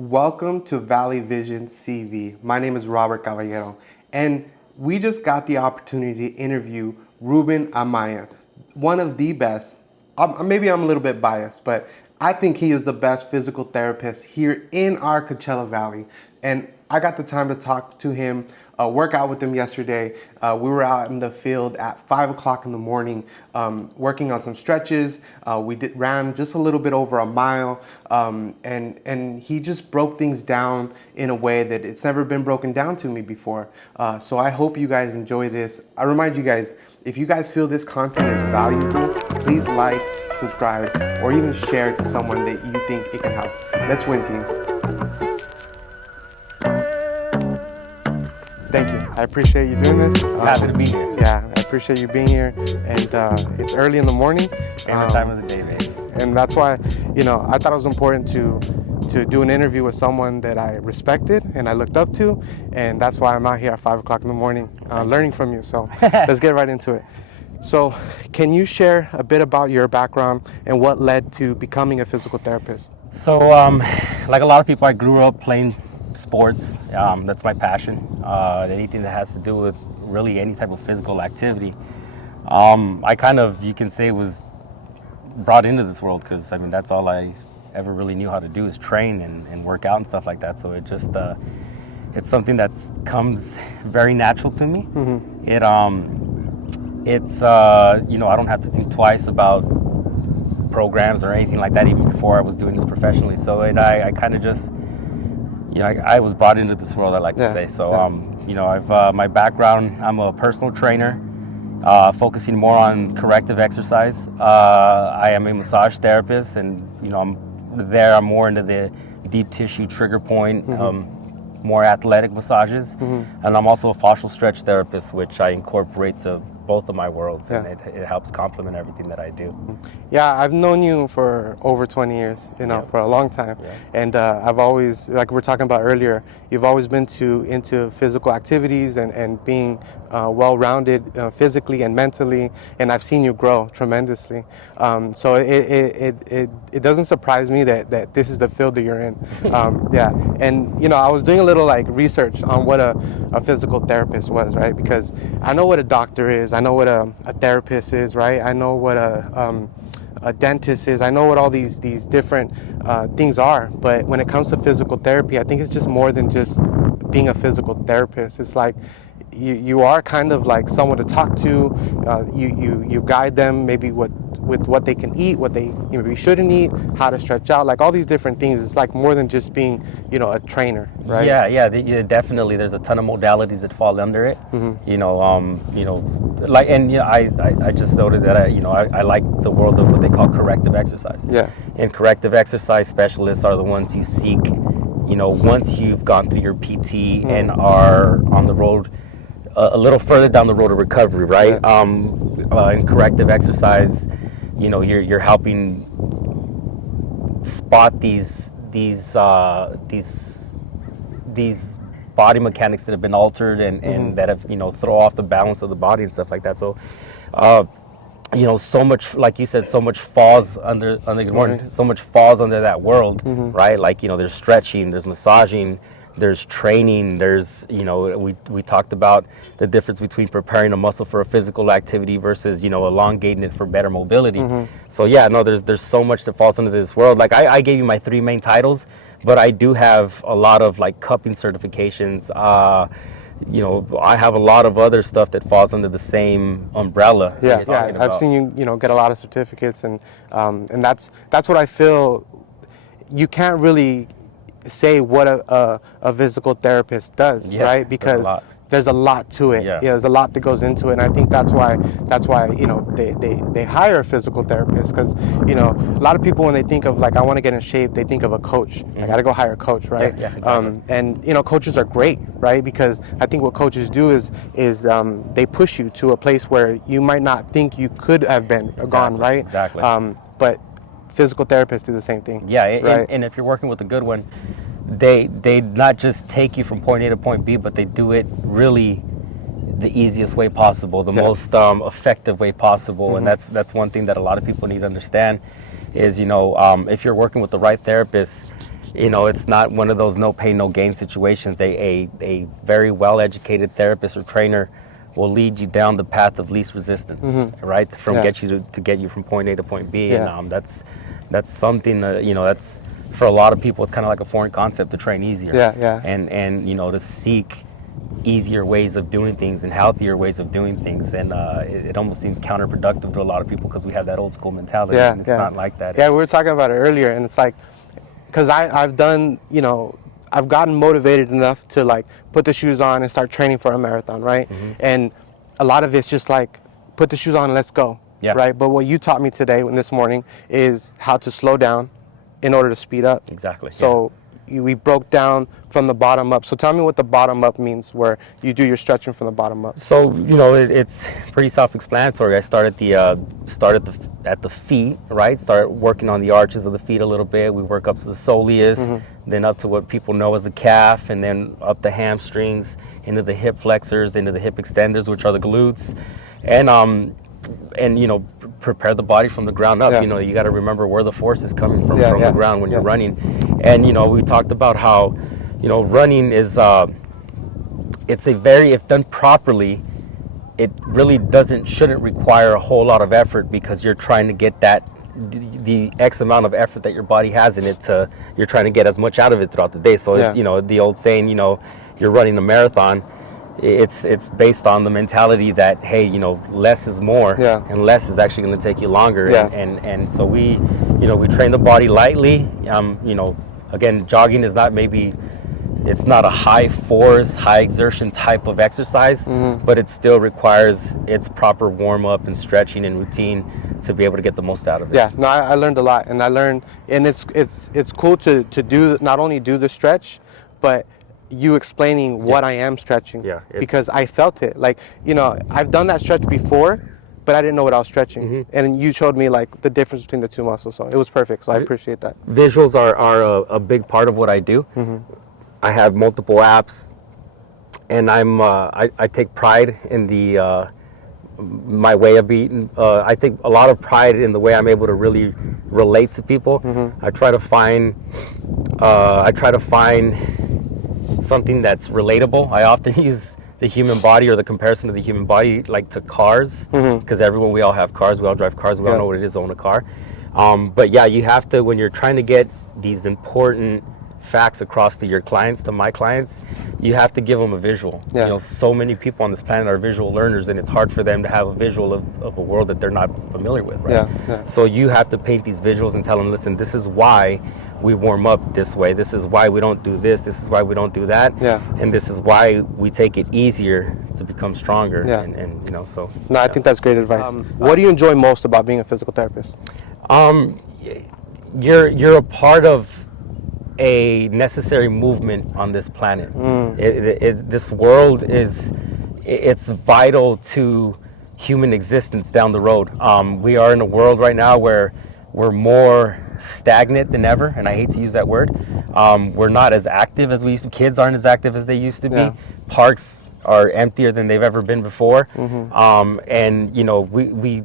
Welcome to Valley Vision CV. My name is Robert Caballero, and we just got the opportunity to interview Ruben Amaya, one of the best. Maybe I'm a little bit biased, but I think he is the best physical therapist here in our Coachella Valley. And I got the time to talk to him, work out with him yesterday. We were out in the field at 5 o'clock in the morning, working on some stretches. We ran just a little bit over a mile, and he just broke things down in a way that it's never been broken down to me before. So I hope you guys enjoy this. I remind you guys, if you guys feel this content is valuable, please like, subscribe, or even share it to someone that you think it can help. Let's win, team. Thank you. I appreciate you doing this. Happy to be here. Yeah, I appreciate you being here. And it's early in the morning. Favorite time of the day, babe. And that's why, I thought it was important to do an interview with someone that I respected and I looked up to. And that's why I'm out here at 5 o'clock in the morning learning from you. So let's get right into it. So can you share a bit about your background and what led to becoming a physical therapist? So, like a lot of people, I grew up playing sports. That's my passion. Anything that has to do with really any type of physical activity. I kind of, you can say, was brought into this world because, that's all I ever really knew how to do is train and work out and stuff like that. So it just, it's something that comes very natural to me. Mm-hmm. I don't have to think twice about programs or anything like that, even before I was doing this professionally. So I kind of just, I was brought into this world, I like to say. So, I've my background, I'm a personal trainer, focusing more on corrective exercise. I am a massage therapist, and, I'm more into the deep tissue trigger point, more athletic massages. And I'm also a fascial stretch therapist, which I incorporate to both of my worlds, and it helps complement everything that I do. Yeah, I've known you for over 20 years, for a long time. Yeah. And I've always, like we were talking about earlier, you've always been into physical activities and being well-rounded physically and mentally, and I've seen you grow tremendously. So it doesn't surprise me that this is the field that you're in. And I was doing a little research on what a physical therapist was, right? Because I know what a doctor is, I know what a therapist is, right? I know what a dentist is. I know what all these different things are. But when it comes to physical therapy, I think it's just more than just being a physical therapist. It's like you are kind of like someone to talk to. You guide them maybe with what they can eat, what they maybe shouldn't eat, how to stretch out, like all these different things. It's like more than just being a trainer, right? Yeah, definitely. There's a ton of modalities that fall under it. I just noted that I like the world of what they call corrective exercise. Yeah. And corrective exercise specialists are the ones you seek, once you've gone through your PT and are on the road, a little further down the road of recovery, right? Yeah. In corrective exercise, you're helping spot these body mechanics that have been altered and that have throw off the balance of the body and stuff like that. So so much, like you said, so much falls under good morning, so much falls under that world, right? Like there's stretching, there's massaging, there's training, there's we talked about the difference between preparing a muscle for a physical activity versus elongating it for better mobility. So there's so much that falls into this world. Like I gave you my 3 main titles, but I do have a lot of cupping certifications. I have a lot of other stuff that falls under the same umbrella. Yeah, I've seen you get a lot of certificates, and that's what I feel. You can't really say what a physical therapist does, right? Because there's a lot to it. Yeah, there's a lot that goes into it, and I think that's why they hire a physical therapist, because a lot of people, when they think of I want to get in shape, they think of a coach. I got to go hire a coach, right? Yeah, exactly. And coaches are great, right? Because I think what coaches do is they push you to a place where you might not think you could have been gone, right? Exactly. But physical therapists do the same thing. Yeah, right? and if you're working with a good one, they not just take you from point A to point B, but they do it really the easiest way possible, the most effective way possible. And that's one thing that a lot of people need to understand is, if you're working with the right therapist, it's not one of those no pain, no gain situations. A very well-educated therapist or trainer will lead you down the path of least resistance, right? From get you to get you from point A to point B, and that's something that that's for a lot of people. It's kind of like a foreign concept to train easier, and to seek easier ways of doing things and healthier ways of doing things, and it almost seems counterproductive to a lot of people because we have that old school mentality, and it's not like that. Yeah, we were talking about it earlier, and it's like, because I've done, I've gotten motivated enough to like put the shoes on and start training for a marathon, right? And a lot of it's just like, put the shoes on and let's go, right? But what you taught me today and this morning is how to slow down in order to speed up. Exactly. So we broke down from the bottom up. So tell me what the bottom up means, where you do your stretching from the bottom up. So it's pretty self-explanatory. I start at the feet, right? Start working on the arches of the feet a little bit. We work up to the soleus, then up to what people know as the calf, and then up the hamstrings, into the hip flexors, into the hip extenders, which are the glutes, and prepare the body from the ground up. You got to remember where the force is coming from the ground when you're running. And we talked about how running is if done properly, it really shouldn't require a whole lot of effort, because you're trying to get the X amount of effort that your body has in it, you're trying to get as much out of it throughout the day. So it's the old saying, you're running a marathon. It's based on the mentality that, hey, less is more, and less is actually going to take you longer. And so we train the body lightly. Again, jogging is it's not a high force, high exertion type of exercise, but it still requires its proper warm up and stretching and routine to be able to get the most out of it. Yeah, no, I learned a lot, and it's cool to do, not only do the stretch, but you explaining what I am stretching, because I felt it. Like, I've done that stretch before, but I didn't know what I was stretching, and you showed me like the difference between the two muscles, so it was perfect. So I appreciate that. Visuals are a big part of what I do. I have multiple apps, and I take pride in my way of being. I take a lot of pride in the way I'm able to really relate to people. I try to find something that's relatable. I often use the human body, or the comparison of the human body, like to cars, because we all have cars, we all drive cars, we all know what it is to own a car. But yeah, you have to, when you're trying to get these important facts across to your clients, to my clients, you have to give them a visual. So many people on this planet are visual learners, and it's hard for them to have a visual of a world that they're not familiar with, right? So you have to paint these visuals and tell them, listen, this is why we warm up this way, this is why we don't do this is why we don't do that, and this is why we take it easier to become stronger. And so I think that's great advice. What do you enjoy most about being a physical therapist? You're a part of a necessary movement on this planet. This world it's vital to human existence down the road. We are in a world right now where we're more stagnant than ever, and I hate to use that word. We're not as active as we used to. Kids aren't as active as they used to be. Parks are emptier than they've ever been before. And we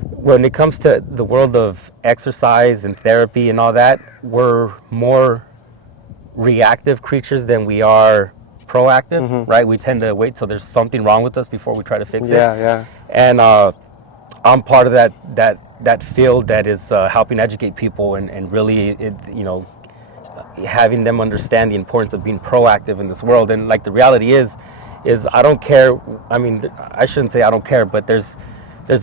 when it comes to the world of exercise and therapy and all that, we're more reactive creatures than we are proactive, right? We tend to wait till there's something wrong with us before we try to fix it. And I'm part of that field that is helping educate people and really, having them understand the importance of being proactive in this world. And like the reality is I don't care. I mean, I shouldn't say I don't care, but there's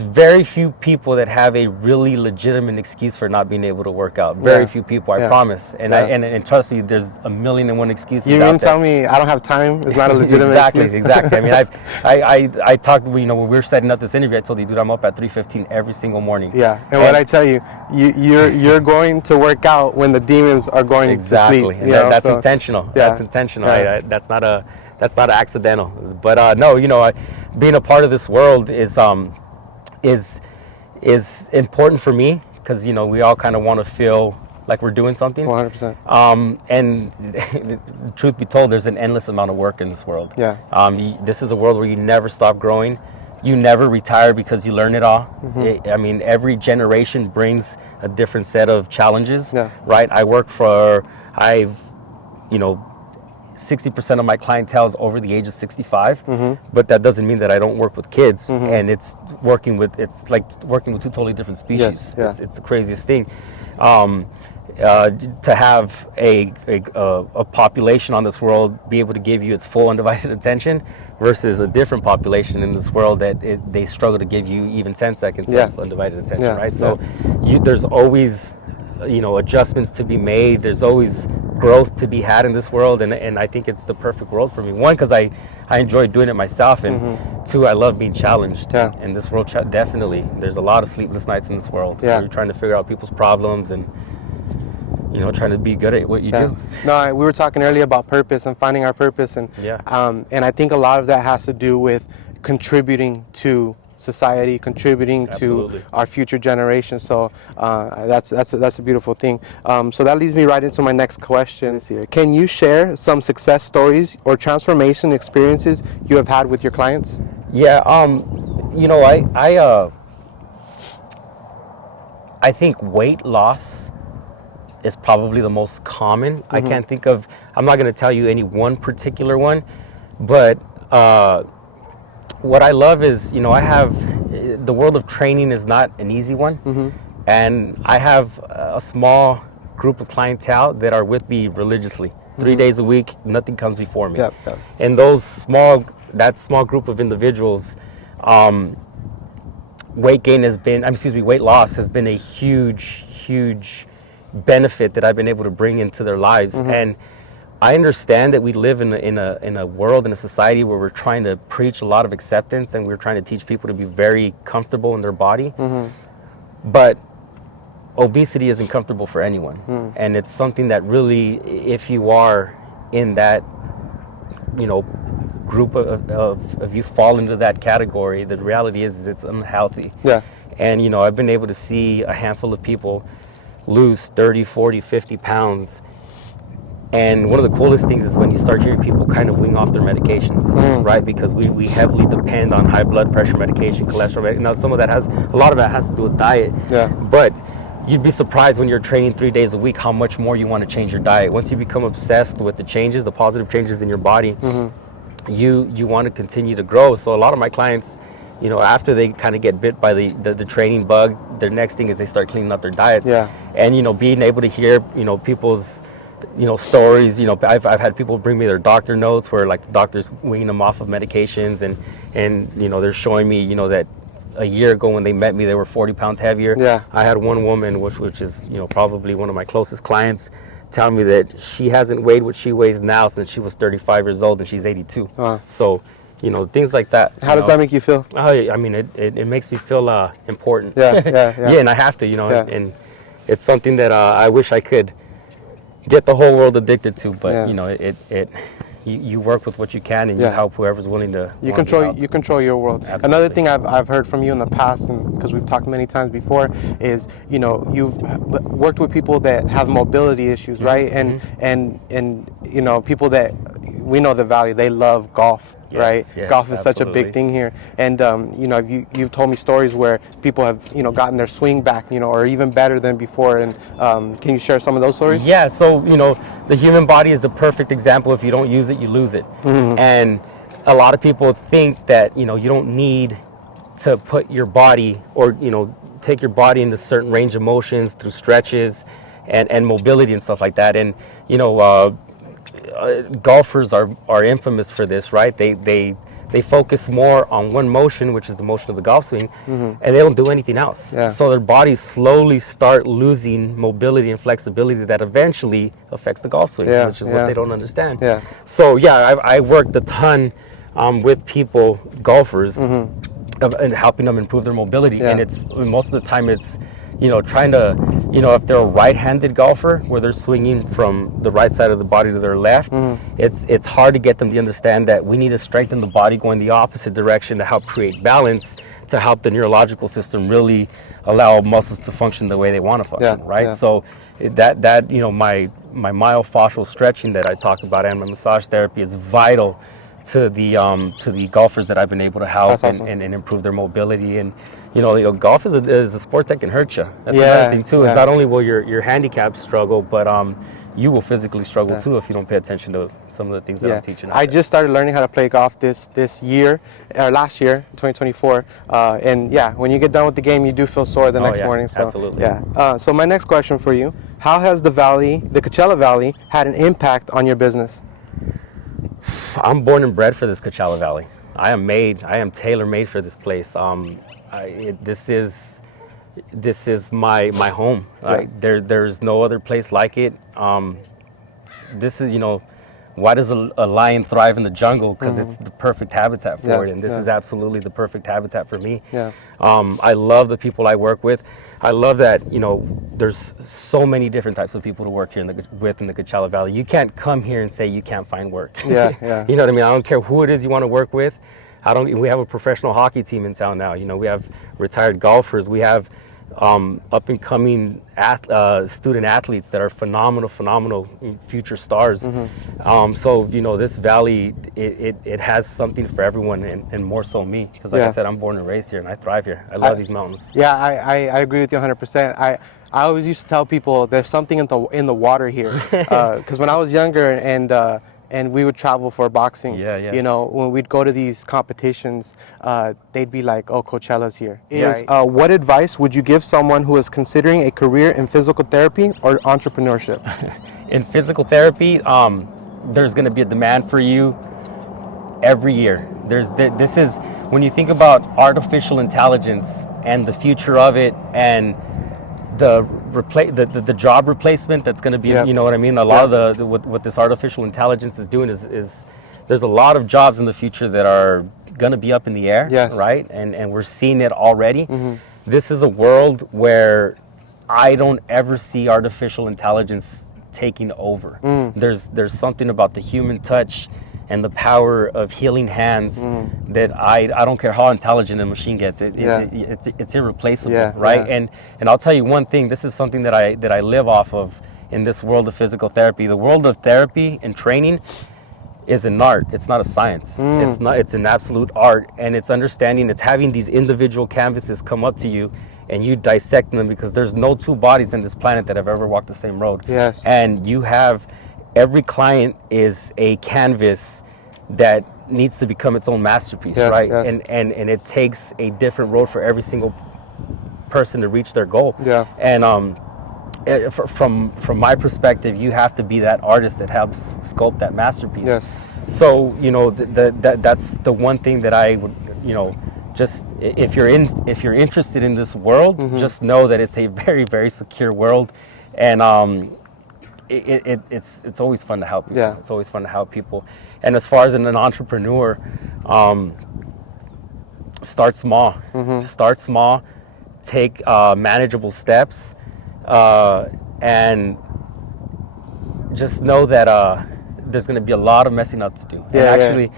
very few people that have a really legitimate excuse for not being able to work out. Very few people, I promise. And and trust me, there's 1,000,001 excuses out there. You mean tell me I don't have time is not a legitimate excuse? Exactly. I mean, I talked, when we were setting up this interview, I told you, dude, I'm up at 3:15 every single morning. And what I tell you, you're going to work out when the demons are going to sleep. That's intentional. That's intentional. That's not accidental. But no, being a part of this world is important for me, because we all kind of want to feel like we're doing something. 100%. And truth be told, there's an endless amount of work in this world. This is a world where you never stop growing. You never retire because you learn it all. I mean, every generation brings a different set of challenges, right? I work for I've, you know, 60% of my clientele is over the age of 65, but that doesn't mean that I don't work with kids. And it's like working with two totally different species. Yes, yeah. It's the craziest thing. To have a population on this world be able to give you its full undivided attention versus a different population in this world that they struggle to give you even 10 seconds of undivided attention, right? So there's always, you know, adjustments to be made. There's always growth to be had in this world, and I think it's the perfect world for me. One, because I enjoy doing it myself, and two, I love being challenged. And this world, definitely, there's a lot of sleepless nights in this world. Yeah. You're trying to figure out people's problems and, you know, trying to be good at what you do. No, we were talking earlier about purpose and finding our purpose, and and I think a lot of that has to do with contributing to society, contributing to our future generations. So that's a beautiful thing. So that leads me right into my next question here. Can you share some success stories or transformation experiences you have had with your clients? Yeah, you know, I think weight loss is probably the most common. I can't think of, I'm not going to tell you any one particular one, but what I love is, you know, I have, the world of training is not an easy one. And I have a small group of clientele that are with me religiously. 3 days a week, nothing comes before me. And that small group of individuals, weight loss has been a huge benefit that I've been able to bring into their lives. And I understand that we live in a world, in a society where we're trying to preach a lot of acceptance, and we're trying to teach people to be very comfortable in their body. But obesity isn't comfortable for anyone. And it's something that really, if you are in that, you know, group of you fall into that category, the reality is it's unhealthy. And, you know, I've been able to see a handful of people lose 30, 40, 50 pounds. And one of the coolest things is when you start hearing people kind of wing off their medications, right? Because we heavily depend on high blood pressure medication, cholesterol medication. Now, a lot of that has to do with diet. But you'd be surprised when you're training 3 days a week how much more you want to change your diet. Once you become obsessed with the changes, the positive changes in your body, you want to continue to grow. So a lot of my clients, you know, after they kind of get bit by the training bug, their next thing is they start cleaning up their diets. And, you know, being able to hear, you know, people's, you know, stories. You know, I've had people bring me their doctor notes where, like, the doctor's winging them off of medications, and you know, they're showing me, you know, that a year ago when they met me, they were 40 pounds heavier. I had one woman, which is, you know, probably one of my closest clients, tell me that she hasn't weighed what she weighs now since she was 35 years old, and she's 82. So, you know, things like that. How does that make you feel? I mean, it makes me feel important. Yeah, and I have to, you know, and it's something that I wish I could get the whole world addicted to, but you know, you work with what you can, and you help whoever's willing to. You control your world. Absolutely. Another thing I've heard from you in the past, and because we've talked many times before, is, you know, you've worked with people that have mobility issues, right? And you know, people that we know the value, they love golf. Right, golf is such a big thing here, and you know, you've told me stories where people have, you know, gotten their swing back, you know, or even better than before. And can you share some of those stories? Yeah. So, you know, the human body is the perfect example. If you don't use it, you lose it. And a lot of people think that, you know, you don't need to put your body, or, you know, take your body into certain range of motions through stretches and mobility and stuff like that. And, you know, golfers are infamous for this, right? They focus more on one motion, which is the motion of the golf swing, and they don't do anything else. So their bodies slowly start losing mobility and flexibility that eventually affects the golf swing, which is what they don't understand. So I worked a ton with people, golfers, and helping them improve their mobility. And it's most of the time it's, you know, trying to, you know, if they're a right-handed golfer where they're swinging from the right side of the body to their left, it's hard to get them to understand that we need to strengthen the body going the opposite direction to help create balance, to help the neurological system really allow muscles to function the way they want to function, right? So that you know, my myofascial stretching that I talk about and my massage therapy is vital to the golfers that I've been able to help and improve their mobility. And you know, golf is a sport that can hurt you. That's another thing too. Is not only will your handicap struggle, but you will physically struggle too if you don't pay attention to some of the things that I'm teaching. I just started learning how to play golf this year, or last year, 2024. And yeah, when you get done with the game, you do feel sore the next morning. So, absolutely. Yeah. So my next question for you: how has the Coachella Valley, had an impact on your business? I'm born and bred for this Coachella Valley. I am tailor-made for this place. This is my home. There's no other place like it. This is, why does a lion thrive in the jungle? Because it's the perfect habitat for it, and this is absolutely the perfect habitat for me. I love the people I work with. I love that there's so many different types of people to work here in the Coachella Valley. You can't come here and say you can't find work. You know what I mean? I don't care who it is you want to work with. We have a professional hockey team in town now. We have retired golfers. We have up and coming student athletes that are phenomenal future stars. So this valley, it has something for everyone, and more so me, because like I said, I'm born and raised here and I thrive here. I love these mountains. Yeah, I agree with you 100%. I always used to tell people there's something in the water here, because when I was younger and we would travel for boxing. When we'd go to these competitions, they'd be like, "Oh, Coachella's here." What advice would you give someone who is considering a career in physical therapy or entrepreneurship? In physical therapy, there's going to be a demand for you every year. This is when you think about artificial intelligence and the future of it, and the job replacement that's going to be, you know what I mean? A lot of what this artificial intelligence is doing is there's a lot of jobs in the future that are going to be up in the air, right? And we're seeing it already. This is a world where I don't ever see artificial intelligence taking over. There's something about the human touch and the power of healing hands that I don't care how intelligent a machine gets, it's irreplaceable, right? And I'll tell you one thing, this is something that I live off of in this world of physical therapy. The world of therapy and training is an art. It's not a science. It's an absolute art, and it's understanding, it's having these individual canvases come up to you and you dissect them, because there's no two bodies in this planet that have ever walked the same road. And you have every client is a canvas that needs to become its own masterpiece, right? And it takes a different road for every single person to reach their goal. And from my perspective, you have to be that artist that helps sculpt that masterpiece. So that's the one thing that I would, just if you're interested in this world, just know that it's a very, very secure world, and it's always fun to help people. It's always fun to help people. And as far as an entrepreneur, start small. Start small, take manageable steps, and just know that there's going to be a lot of messing up to do. And actually,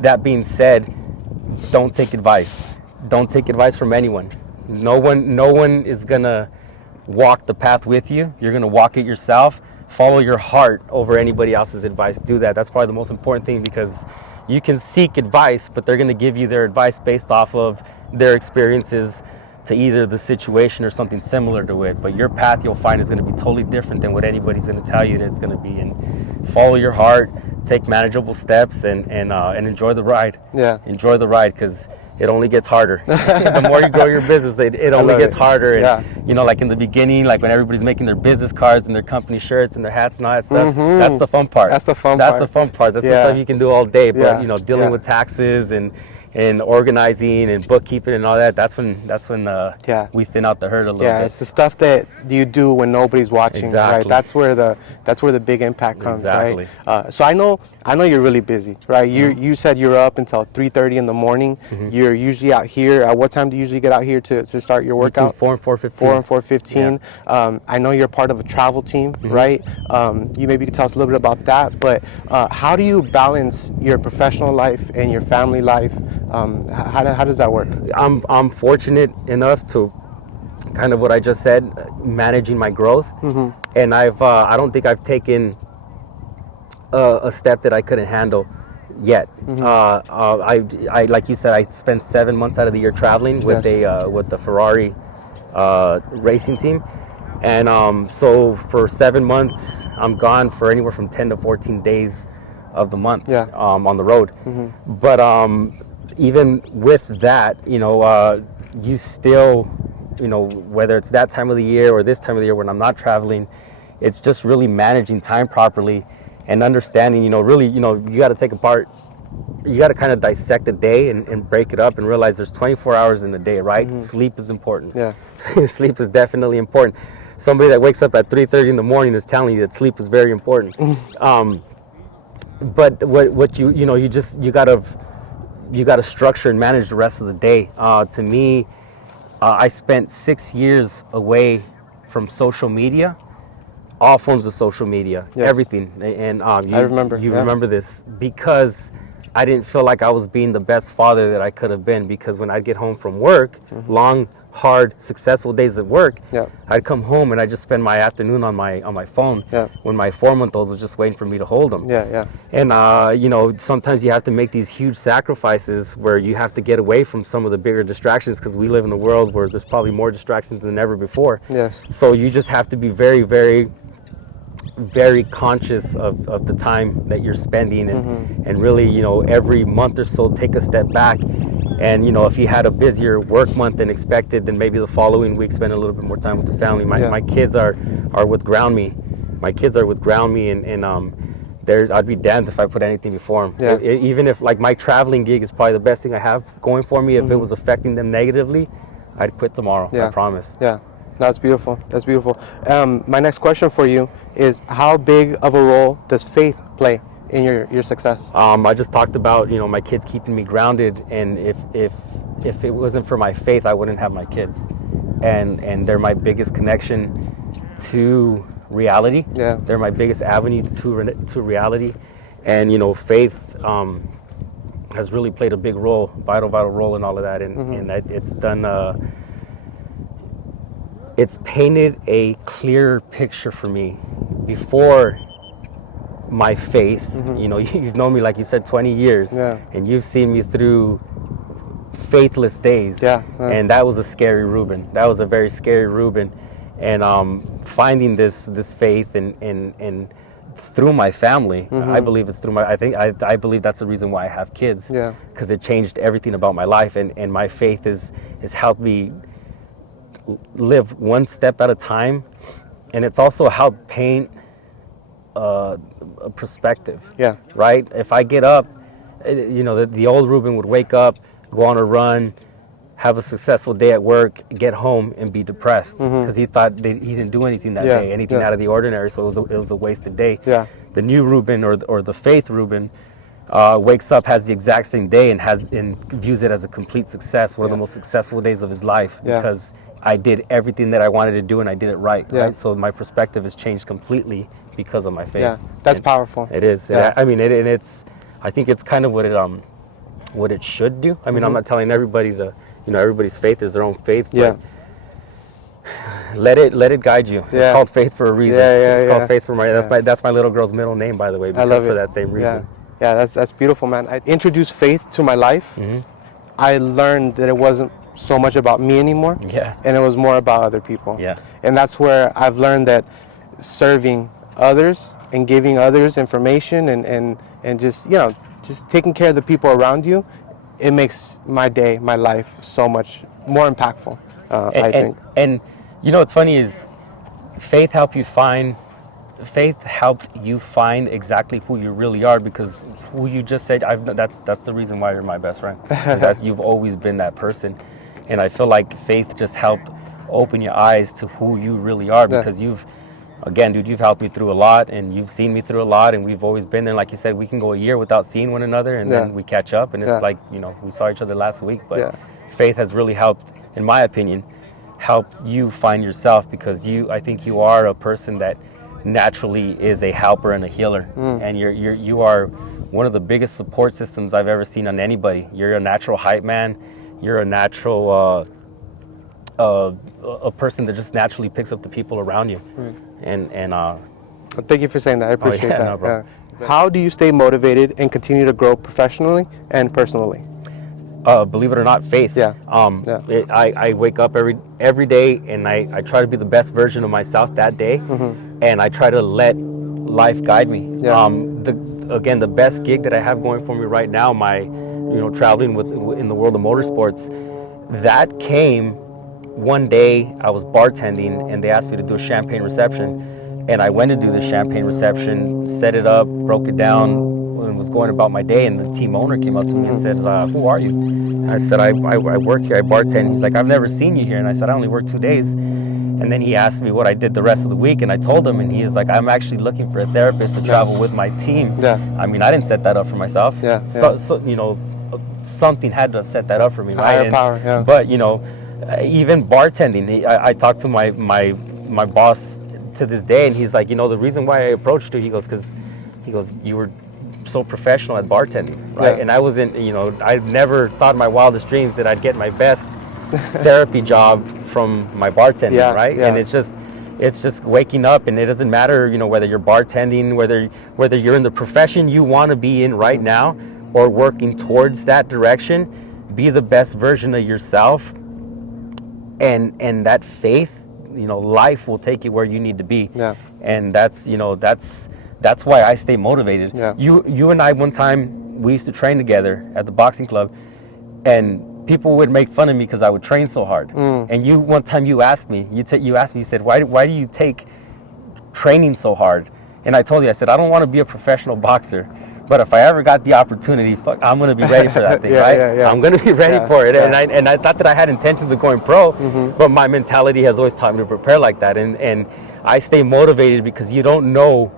that being said, don't take advice. Don't take advice from anyone. No one is going to walk the path with you. You're going to walk it yourself. Follow your heart over anybody else's advice. Do that. That's probably the most important thing, because you can seek advice, but they're going to give you their advice based off of their experiences to either the situation or something similar to it. But your path, you'll find, is going to be totally different than what anybody's going to tell you that it's going to be. And follow your heart, take manageable steps, and enjoy the ride. Enjoy the ride, because it only gets harder. The more you grow your business, it only gets harder. And, like in the beginning, like when everybody's making their business cards and their company shirts and their hats and all that stuff, that's the fun part. That's the fun part. That's the stuff you can do all day. But, dealing with taxes and organizing and bookkeeping and all that, that's when we thin out the herd a little bit. It's the stuff that you do when nobody's watching, right? That's where the big impact comes, right? So I know you're really busy, right? You said you're up until 3:30 in the morning. You're usually out here. At what time do you usually get out here to start your workout? Between 4 and 4:15. 4 and 4:15. I know you're part of a travel team, right? You maybe could tell us a little bit about that. But how do you balance your professional life and your family life? How does that work? I'm fortunate enough to, kind of what I just said, managing my growth, and I don't think I've taken a step that I couldn't handle yet. I like you said, I spent 7 months out of the year traveling with the Ferrari racing team, And so for 7 months, I'm gone for anywhere from 10 to 14 days of the month on the road. But even with that, you still, whether it's that time of the year or this time of the year when I'm not traveling, it's just really managing time properly and understanding, really, you got to take apart, you got to kind of dissect the day and break it up and realize there's 24 hours in the day, right? Sleep is important. Yeah. Sleep is definitely important. Somebody that wakes up at 3:30 in the morning is telling you that sleep is very important. But what you gotta structure and manage the rest of the day. To me, I spent 6 years away from social media, all forms of social media, everything. And I remember. You remember this because I didn't feel like I was being the best father that I could have been. Because when I'd get home from work, long, hard, successful days at work, I'd come home and I'd just spend my afternoon on my phone when my 4-month-old was just waiting for me to hold him. And sometimes you have to make these huge sacrifices where you have to get away from some of the bigger distractions, because we live in a world where there's probably more distractions than ever before. So you just have to be very, very, very conscious of the time that you're spending, and really, every month or so take a step back. And if you had a busier work month than expected, then maybe the following week spend a little bit more time with the family. My kids are with Ground Me. My kids are with Ground Me, and I'd be damned if I put anything before them. Even if, like, my traveling gig is probably the best thing I have going for me, if it was affecting them negatively, I'd quit tomorrow. I promise. That's beautiful. That's beautiful. My next question for you is, how big of a role does faith play in your success? I just talked about, my kids keeping me grounded, and if it wasn't for my faith, I wouldn't have my kids. And they're my biggest connection to reality. They're my biggest avenue to reality. And faith has really played a big role, vital role in all of that. And it's done. It's painted a clear picture for me before my faith. You've known me, like you said, 20 years, and you've seen me through faithless days. And that was a scary Ruben. That was a very scary Ruben. And finding this faith and through my family, I believe it's through I believe that's the reason why I have kids. Because it changed everything about my life, and my faith has helped me live one step at a time, and it's also helped paint a perspective. Right? If I get up, the old Ruben would wake up, go on a run, have a successful day at work, get home and be depressed because he thought he didn't do anything that day, anything out of the ordinary, so it was a wasted day. The new Ruben, or the faith Ruben, wakes up, has the exact same day, and views it as a complete success, one of the most successful days of his life, because I did everything that I wanted to do and I did it right. So my perspective has changed completely because of my faith. That's powerful. It is. I mean, I think it's kind of what it should do. I mean, I'm not telling everybody everybody's faith is their own faith, but let it guide you. It's called faith for a reason. It's called faith for that's my little girl's middle name, by the way, because I love it for that same reason. That's beautiful, man. I introduced faith to my life. I learned that it wasn't so much about me anymore, and it was more about other people. And that's where I've learned that serving others and giving others information and just taking care of the people around you, it makes my day, my life so much more impactful. I think. And what's funny is faith helped you find exactly who you really are, because who you just said, that's the reason why you're my best friend. You've always been that person. And I feel like faith just helped open your eyes to who you really are, because you've helped me through a lot, and you've seen me through a lot, and we've always been there. Like you said, we can go a year without seeing one another, and then we catch up, and it's like, we saw each other last week. But faith has really helped, in my opinion, help you find yourself, because I think you are a person that naturally is a helper and a healer, and you are one of the biggest support systems I've ever seen on anybody. You're a natural hype man. You're a natural a person that just naturally picks up the people around you. And thank you for saying that. I appreciate that. No, bro. How do you stay motivated and continue to grow professionally and personally? believe it or not, faith. Yeah. I wake up every day, and I try to be the best version of myself that day, and I try to let life guide me. Yeah. Again, the best gig that I have going for me right now, my traveling in the world of motorsports, that came one day. I was bartending, and they asked me to do a champagne reception, and I went to do the champagne reception, set it up, broke it down, and was going about my day, and the team owner came up to me and said, who are you? And I said, I work here, I bartend. He's like, I've never seen you here. And I said, I only work 2 days. And then he asked me what I did the rest of the week, and I told him, and he was like, I'm actually looking for a therapist to travel with my team. Yeah. I mean, I didn't set that up for myself. Yeah. So something had to have set that up for me, right? Higher power, yeah. But even bartending, I talked to my boss to this day, and he's like, the reason why I approached you, he goes, you were so professional at bartending, right? Yeah. And I wasn't, I never thought in my wildest dreams that I'd get my best therapy job from my bartending, right? Yeah. And it's just waking up, and it doesn't matter, whether you're bartending, whether you're in the profession you want to be in right now, or working towards that direction. Be the best version of yourself, and that faith, life will take you where you need to be. Yeah. And that's why I stay motivated. Yeah. You and I, one time, we used to train together at the boxing club, and people would make fun of me because I would train so hard. And one time you asked me, you said, why do you take training so hard? And I told you, I said, I don't want to be a professional boxer, but if I ever got the opportunity, I'm going to be ready for that thing, right? Yeah. I'm going to be ready for it. Yeah. And I thought that I had intentions of going pro, but my mentality has always taught me to prepare like that. And I stay motivated because you don't know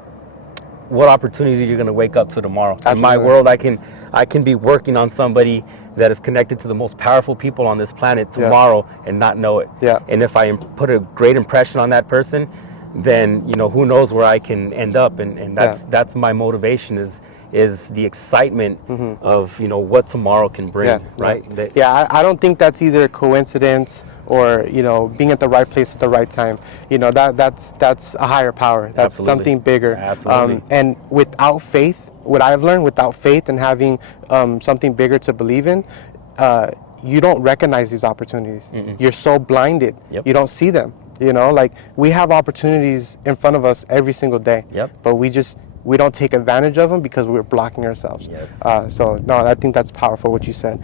what opportunity you're going to wake up to tomorrow. Absolutely. In my world, I can be working on somebody that is connected to the most powerful people on this planet tomorrow and not know it. Yeah. And if I put a great impression on that person, then who knows where I can end up. And that's my motivation is the excitement of what tomorrow can bring, right? I don't think that's either a coincidence or being at the right place at the right time. That's a higher power. That's Absolutely. Something bigger. Absolutely. And without faith, what I've learned, without faith and having something bigger to believe in, you don't recognize these opportunities. You're so blinded. Yep. You don't see them. Like we have opportunities in front of us every single day. Yep. But we don't take advantage of them because we're blocking ourselves. Yes. I think that's powerful what you said.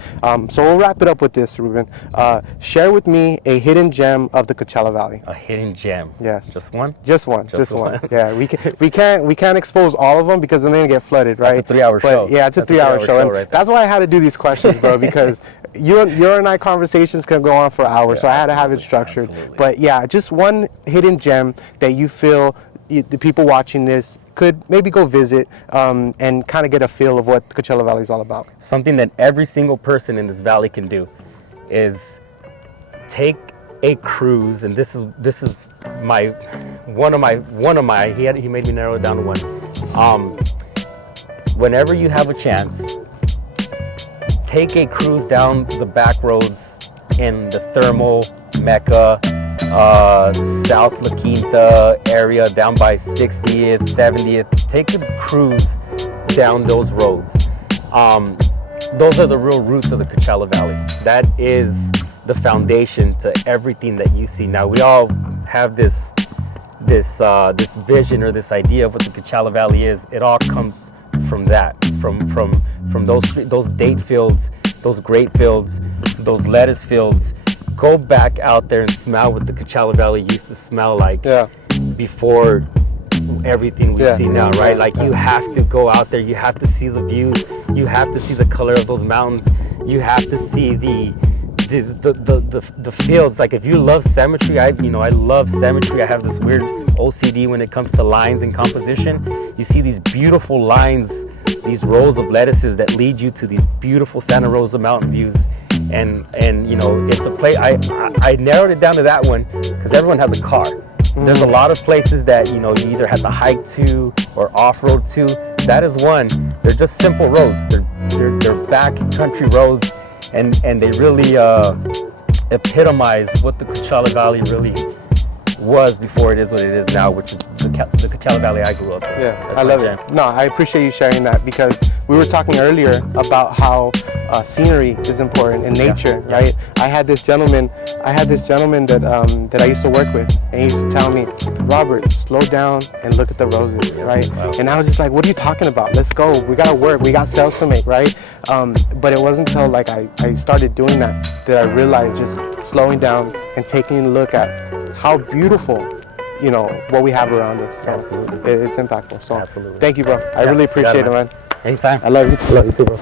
So we'll wrap it up with this, Ruben. Share with me a hidden gem of the Coachella Valley. A hidden gem. Yes. Just one? Just one. Yeah, we can't expose all of them because then they get flooded, right? That's a 3-hour show. Yeah, it's a 3-hour show. And right that's why I had to do these questions, bro, because your and I conversations can go on for hours, so I had to have it structured. Absolutely. But yeah, just one hidden gem that you feel the people watching this could maybe go visit and kind of get a feel of what Coachella Valley is all about. Something that every single person in this valley can do is take a cruise, and this is one of my he made me narrow it down to one. Whenever you have a chance, take a cruise down the back roads in the thermal Mecca, South La Quinta area, down by 60th, 70th. Take a cruise down those roads. Those are the real roots of the Coachella Valley. That is the foundation to everything that you see. Now, we all have this vision or this idea of what the Coachella Valley is. It all comes from that, from those date fields, those grape fields, those lettuce fields. Go back out there and smell what the Coachella Valley used to smell like before everything we see now, right? Like you have to go out there, you have to see the views, you have to see the color of those mountains, you have to see the fields. Like if you love symmetry, I love symmetry. I have this weird OCD when it comes to lines and composition. You see these beautiful lines, these rows of lettuces that lead you to these beautiful Santa Rosa mountain views. And it's a place. I narrowed it down to that one because everyone has a car. There's a lot of places that you either have to hike to or off-road to. That is one. They're just simple roads. They're back country roads, and they really epitomize what the Coachella Valley really was before it is what it is now, which is the Coachella Valley I grew up in. Yeah, I love it. No, I appreciate you sharing that because we were talking earlier about how scenery is important and nature, right? I had this gentleman that I used to work with, and he used to tell me, Robert, slow down and look at the roses, right? And I was just like, what are you talking about? Let's go. We gotta work. We got sales to make, right? But it wasn't until like I started doing that I realized just slowing down and taking a look at how beautiful, what we have around us. So Absolutely. it's impactful. So Absolutely. thank you, bro. I really appreciate it, man. Anytime. I love you. I love you too, bro.